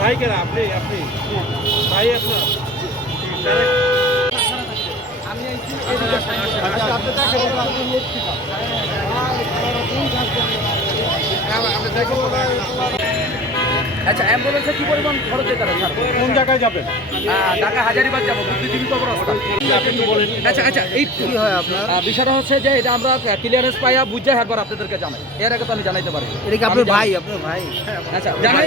ভাই কেন আপনি আপনি ভাই আপনার আচ্ছা, অ্যাম্বুলেন্সে কি পরিমাণ খরচ যেতে হবে স্যার? কোন জায়গায় যাবেন? ঢাকা হাজারীবাগ যাবো, বুদ্ধিজীবী কবরস্থান। আচ্ছা আচ্ছা, এই কি হয় আপনার? বিষয়টা হচ্ছে যে এটা আমরা ক্লিয়ারেন্স পাইয়া বুঝে একবার আপনাদেরকে জানাই, এর আগে তো আমি জানাইতে পারি। এটা কি আপনার ভাই? আপনার ভাই? আচ্ছা জানাই।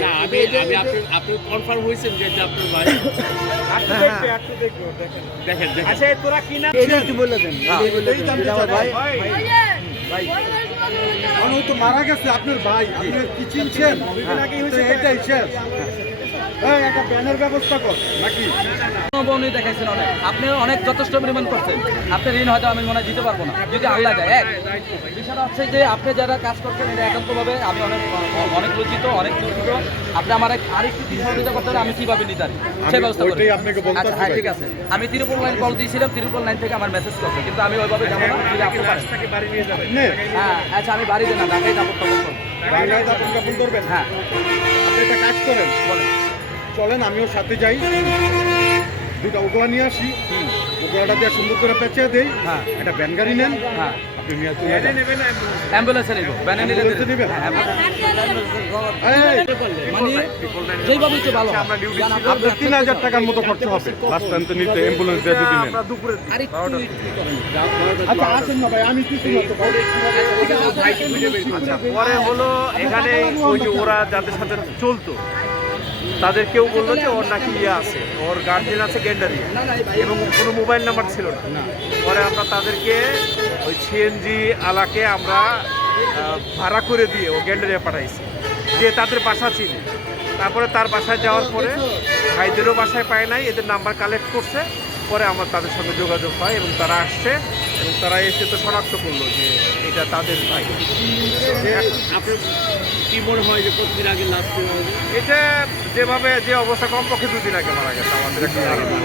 আপনি কনফার্ম হয়েছেন যে এটা আপনার ভাই? দেখেন দেখেন। আচ্ছা তোরা কি নাম? এটা একটু বলে দেন। এটাই বলে দেন, এটা আমার ভাই। ভাই ও তো মারা গেছে আপনার ভাই, আপনি কি চিনছেন? তো এটাই শেষ। এই একটা ব্যানার ব্যবস্থা কর নাকি? বনি দেখাইছেন অনেক, আপনি অনেক যথেষ্ট পরিমাণ করছেন। আপনার ঋণ হয়তো আমি মনে হয় দিতে পারবো না যদি আল্লাহ দেয়। এক বিষয়টা হচ্ছে যে আপনি যারা কাজ করছেন এটা একান্তভাবে আমি অনেক অনেক লজ্জিত, অনেক দুঃখিত। আপনি আমার আরেকটু সহযোগিতা করতে হলে আমি কিভাবে নিতে পারি সেই ব্যবস্থা করি। আচ্ছা হ্যাঁ ঠিক আছে, আমি ত্রিপুল লাইন কল দিয়েছিলাম, ত্রিপুল লাইন থেকে আমার মেসেজ করছে, কিন্তু আমি ওইভাবে যাবো না। যদি আপনি পারেন হ্যাঁ আচ্ছা, আমি বাড়িতে না ঢাকায় যাবো, তখন করবেন। হ্যাঁ আপনি একটা কাজ করেন, বলেন। চলেন আমিও সাথে যাই, দুটা ওগুলা নিয়ে আসি, ওগুলাটা দিয়ে সুন্দর করে পেঁচিয়ে দেই। হ্যাঁ একটা ভ্যান গাড়ি নেন, হ্যাঁ আপনি নিয়ে চলে যান। অ্যাম্বুলেন্সে নিব, ভ্যানে নিলে অ্যাম্বুলেন্সে নিবেন? হ্যাঁ, এই, মানে যেইভাবে হচ্ছে ভালো। আপনার 3000 টাকার মতো খরচ হবে লাস্ট টাইম তো নিতে অ্যাম্বুলেন্স দিয়ে যদি নেন। আচ্ছা আসেন না ভাই, আমি কিছু না তো। আচ্ছা, পরে হলো এখানে ওই যে ওরা যাদের সাথে চলতো তাদের কেউ বললো যে ওর নাকি ইয়ে আছে, ওর গার্জেন আছে গেন্ডারিয়া, এবং কোনো মোবাইল নাম্বার ছিল না। পরে আমরা তাদেরকে ওই সিএনজি আলাকে আমরা ভাড়া করে দিয়ে ও গেন্ডারিয়া পাঠাইছি, যে তাদের বাসা চিনে। তারপরে তার বাসায় যাওয়ার পরে ভাইদেরও বাসায় পায় নাই, এদের নাম্বার কালেক্ট করছে। পরে আমার তাদের সঙ্গে যোগাযোগ হয় এবং তারা আসছে, এবং তারা এসে তো শনাক্ত করলো যে এটা তাদের ভাই। আপনার কি মনে হয় যে কতদিন আগে লাস্ট? এটা যেভাবে যে অবস্থা, কমপক্ষে 2 দিন আগে মারা গেছে আমাদের একটা ধারণা।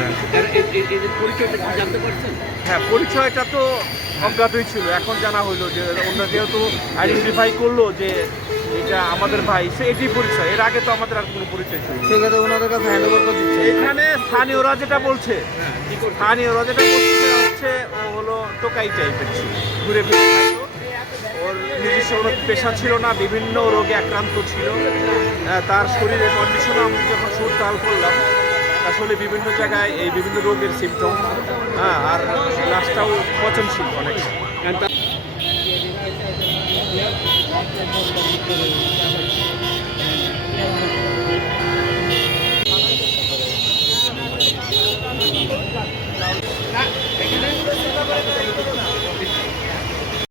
এদের পরিচয়টা কি জানতে পারছেন? হ্যাঁ, পরিচয়টা তো অজ্ঞাতই ছিল, এখন জানা হইলো যে ওরা যেহেতু আইডেন্টিফাই করলো যে এটা আমাদের ভাই, সে এটাই পরিচয়। এর আগে তো আমাদের আর কোনো পরিচয় ছিল না। সেক্ষেত্রে ওনাদের কাছে হ্যান্ড ওভার করে দিচ্ছে। এখানে স্থানীয়রা যেটা বলছে, সেটা হচ্ছে ও হলো টোকাই টাইপের ছিল, ঘুরে ফিরে খাইতো, ওর নিজস্ব কোনো পেশা ছিল না, বিভিন্ন রোগে আক্রান্ত ছিল। তার শরীরের কন্ডিশনও আমি যখন সুরতাল করলাম, আসলে বিভিন্ন জায়গায় এই বিভিন্ন রোগের সিমটম, হ্যাঁ, আর লাশটাও পচনশীল অনেক।